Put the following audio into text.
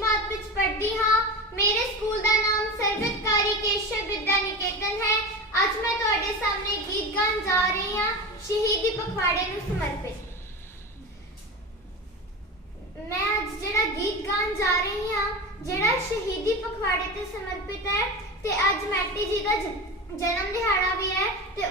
ਜਮਾਤ ਵਿੱਚ ਪੜ੍ਹਦੀ ਹਾਂ। ਮੇਰੇ ਸਕੂਲ ਦਾ ਨਾਮ ਸਰਬਤਕਾਰੀ ਕੇਸ਼ਵ ਵਿਦਿਆ ਨਿਕੇਤਨ ਹੈ। ਅੱਜ ਮੈਂ ਤੁਹਾਡੇ ਸਾਹਮਣੇ ਗੀਤ ਗਾਉਣ ਜਾ ਰਹੀ ਹਾਂ। ਸ਼ਹੀਦੀ ਪਖਵਾੜੇ ਨੂੰ ਸਮਰਪਿਤ। ਮੈਂ ਅੱਜ ਜਿਹੜਾ ਗੀਤ ਗਾਉਣ ਜਾ ਰਹੀ ਹਾਂ, ਜਿਹੜਾ ਸ਼ਹੀਦੀ ਪਖਵਾੜੇ ਤੇ ਸਮਰਪਿਤ ਹੈ, ਤੇ ਅੱਜ ਮੈਟੀ ਜੀ ਦਾ ਜਨਮ ਦਿਹਾੜਾ ਵੀ ਹੈ, ਤੇ